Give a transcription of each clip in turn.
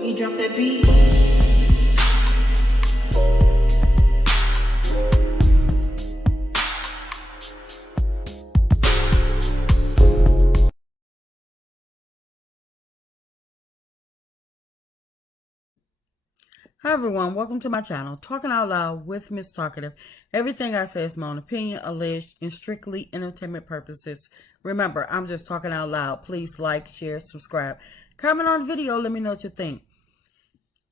Boogie, drop that beat. Hi everyone, welcome to my channel, Talking Out Loud with Miss Talkative. Everything I say is my own opinion, alleged, and strictly entertainment purposes. Remember, I'm just talking out loud. Please like, share, subscribe. Comment on the video, let me know what you think.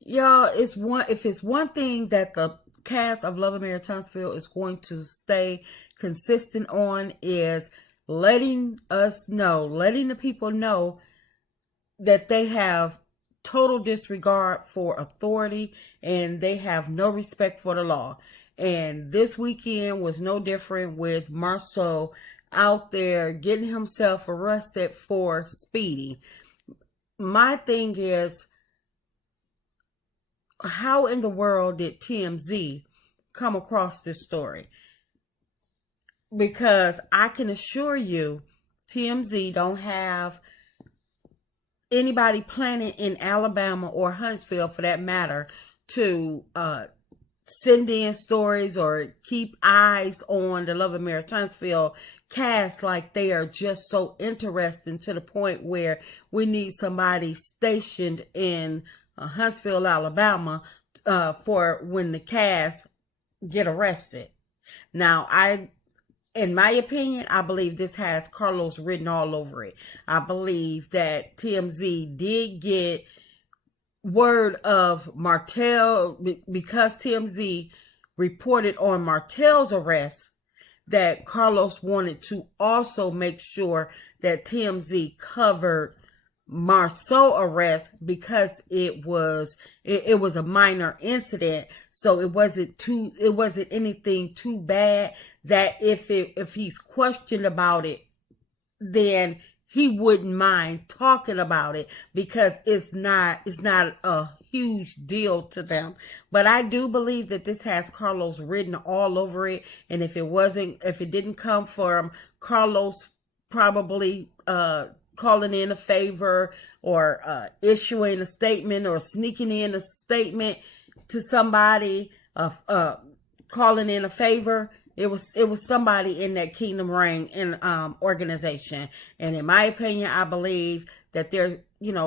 Y'all, if it's one thing that the cast of Love and Marriage Huntsville is going to stay consistent on is letting the people know that they have total disregard for authority and they have no respect for the law. And this weekend was no different with Marceau out there getting himself arrested for speeding. My thing is, how in the world did TMZ come across this story? Because I can assure you, TMZ don't have anybody planning in Alabama or Huntsville, for that matter, to send in stories or keep eyes on the Love and Marriage Huntsville cast like they are just so interesting to the point where we need somebody stationed in Huntsville, Alabama, for when the cast get arrested. Now, in my opinion, I believe this has Carlos written all over it. I believe that TMZ did get word of Martell, because TMZ reported on Martell's arrest, that Carlos wanted to also make sure that TMZ covered Marceau arrest, because it was a minor incident, so it wasn't anything too bad that if he's questioned about it, then he wouldn't mind talking about it, because it's not a huge deal to them. But I do believe that this has Carlos written all over it, and if it didn't come from Carlos probably calling in a favor or issuing a statement or sneaking in a statement to somebody, calling in a favor, it was somebody in that Kingdom Reign organization. And in my opinion, I believe that they're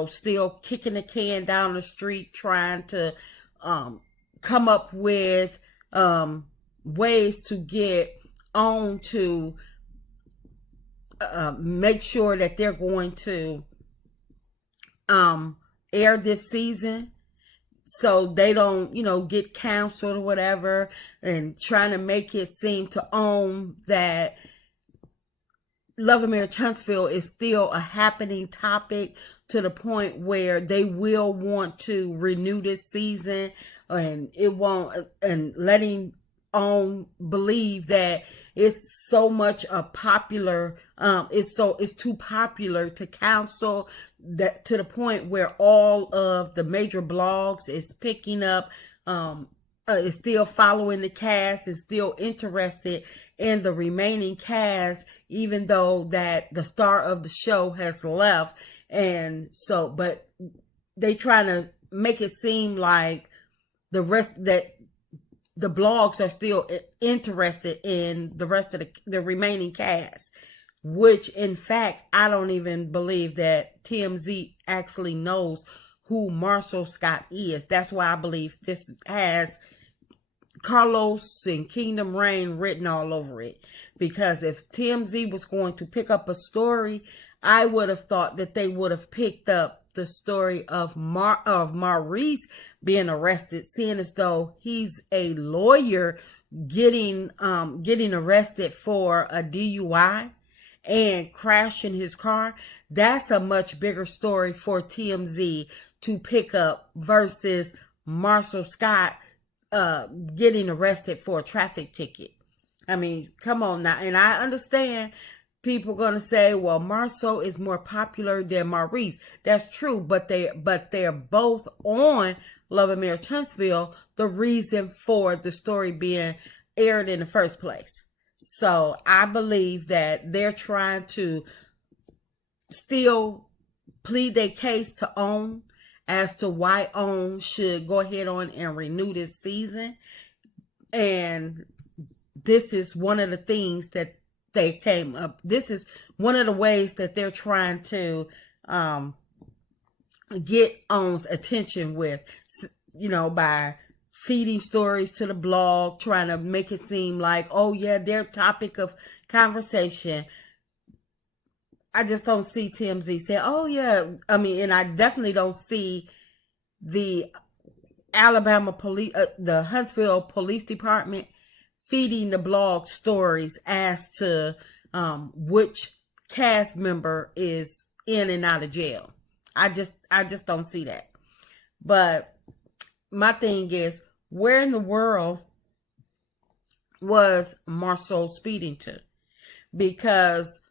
still kicking the can down the street, trying to come up with ways to get on to make sure that they're going to air this season, so they don't get canceled or whatever, and trying to make it seem to own that Love and Marriage Huntsville is still a happening topic, to the point where they will want to renew this season, and it won't, and letting on believe that it's so much a popular, it's too popular to cancel, that to the point where all of the major blogs is picking up, is still following the cast and still interested in the remaining cast, even though that the star of the show has left. And so, but they trying to make it seem like the rest, that the blogs are still interested in the rest of the remaining cast, which in fact, I don't even believe that TMZ actually knows who Marceau Scott is. That's why I believe this has Carlos and Kingdom Reign written all over it. Because if TMZ was going to pick up a story, I would have thought that they would have picked up the story of Maurice being arrested, seeing as though he's a lawyer getting arrested for a DUI and crashing his car. That's a much bigger story for TMZ to pick up versus Marceau Scott getting arrested for a traffic ticket. I mean, come on now. And I understand people going to say, well, Marceau is more popular than Maurice. That's true, but they're both on Love and Marriage Huntsville, the reason for the story being aired in the first place. So I believe that they're trying to still plead their case to own as to why OWN should go ahead on and renew this season. And this is one of the things that they came up. This is one of the ways that they're trying to get OWN's attention with, by feeding stories to the blog, trying to make it seem like, oh yeah, their topic of conversation. I just don't see TMZ saying, oh yeah. And I definitely don't see the Alabama police, the Huntsville Police Department feeding the blog stories as to which cast member is in and out of jail. I just don't see that. But my thing is, where in the world was Marceau speeding to? Because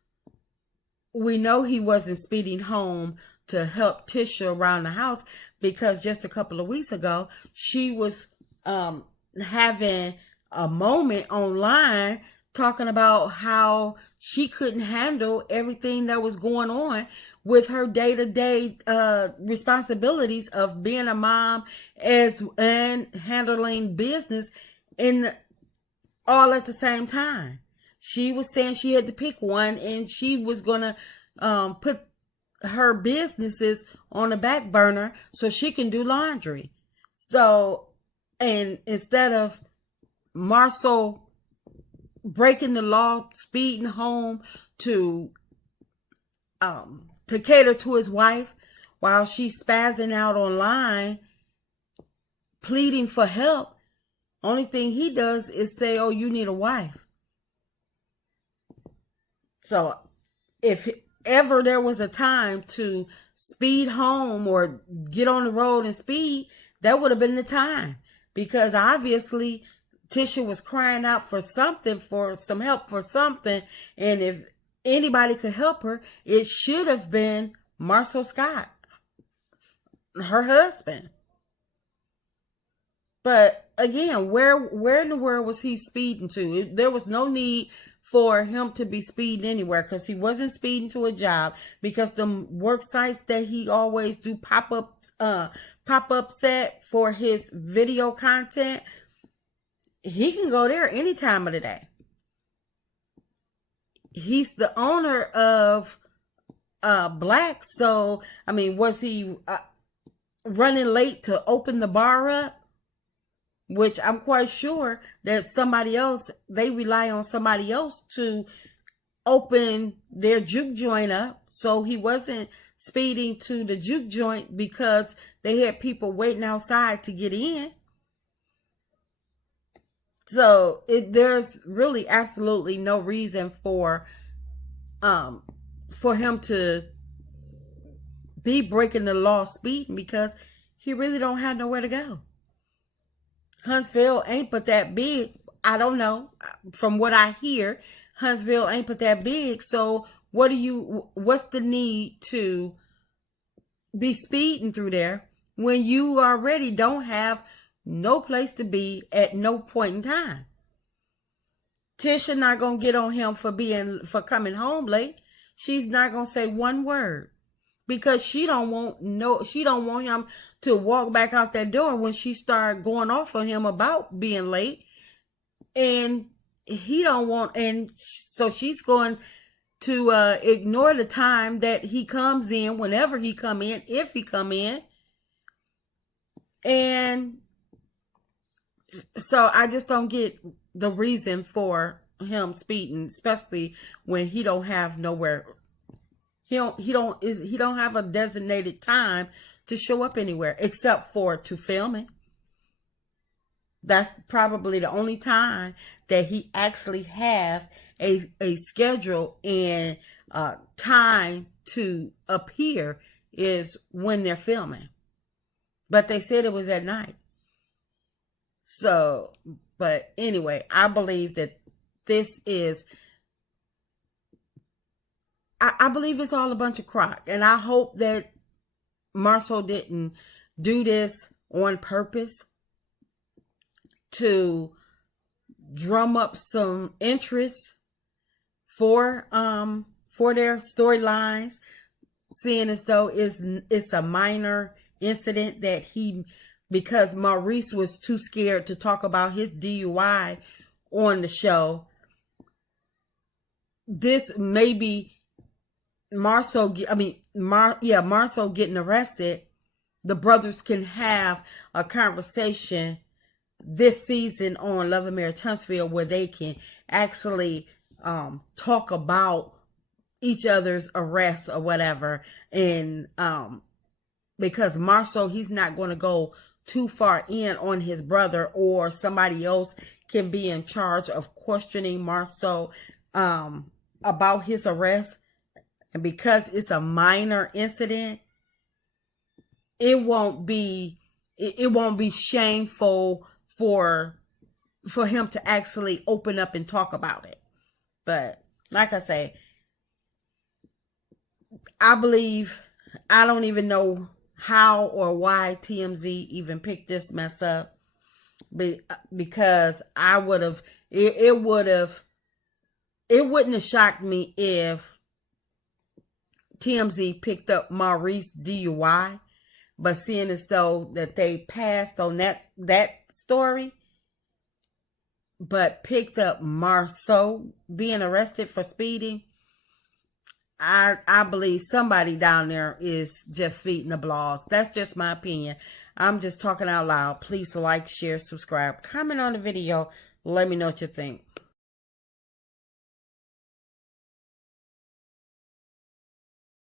we know he wasn't speeding home to help Tisha around the house, because just a couple of weeks ago, she was having a moment online talking about how she couldn't handle everything that was going on with her day-to-day responsibilities of being a mom and handling business all at the same time. She was saying she had to pick one, and she was going to put her businesses on the back burner so she can do laundry. So, and instead of Marceau breaking the law, speeding home to cater to his wife while she's spazzing out online, pleading for help, only thing he does is say, oh, you need a wife. So if ever there was a time to speed home or get on the road and speed, that would have been the time, because obviously Tisha was crying out for something, for some help for something. And if anybody could help her, it should have been Marceau Scott, her husband. But again, where in the world was he speeding to? There was no need for him to be speeding anywhere, because he wasn't speeding to a job, because the work sites that he always do pop-up set for his video content, he can go there any time of the day. He's the owner of Black. So, was he running late to open the bar up? Which I'm quite sure that they rely on somebody else to open their juke joint up. So he wasn't speeding to the juke joint because they had people waiting outside to get in. So there's really absolutely no reason for him to be breaking the law speeding, because he really don't have nowhere to go. Huntsville ain't but that big. I don't know. From what I hear, Huntsville ain't but that big. So what's the need to be speeding through there when you already don't have no place to be at no point in time? Tisha not gonna get on him for coming home late. She's not gonna say one word, because she don't want him to walk back out that door when she start going off on him about being late, and he don't want. And so she's going to ignore the time that he comes in, whenever he come in, if he come in. And so I just don't get the reason for him speeding, especially when he don't have nowhere. He don't have a designated time to show up anywhere except for to filming. That's probably the only time that he actually have a schedule and time to appear is when they're filming. But they said it was at night. So, but anyway, I believe that this is, I believe it's all a bunch of crock. And I hope that Marceau didn't do this on purpose to drum up some interest for their storylines, seeing as though it's a minor incident that because Maurice was too scared to talk about his DUI on the show. This maybe Marceau getting arrested. The brothers can have a conversation this season on Love and Marriage Huntsville where they can actually talk about each other's arrests or whatever. And because Marceau, he's not going to go too far in on his brother, or somebody else can be in charge of questioning Marceau about his arrest. And because it's a minor incident, it won't be shameful for him to actually open up and talk about it. But like I say, I don't even know how or why TMZ even picked this mess up, because it wouldn't have shocked me if TMZ picked up Maurice DUI, but seeing as though that they passed on that story, but picked up Marceau being arrested for speeding, I believe somebody down there is just feeding the blogs. That's just my opinion. I'm just talking out loud. Please like, share, subscribe, comment on the video. Let me know what you think.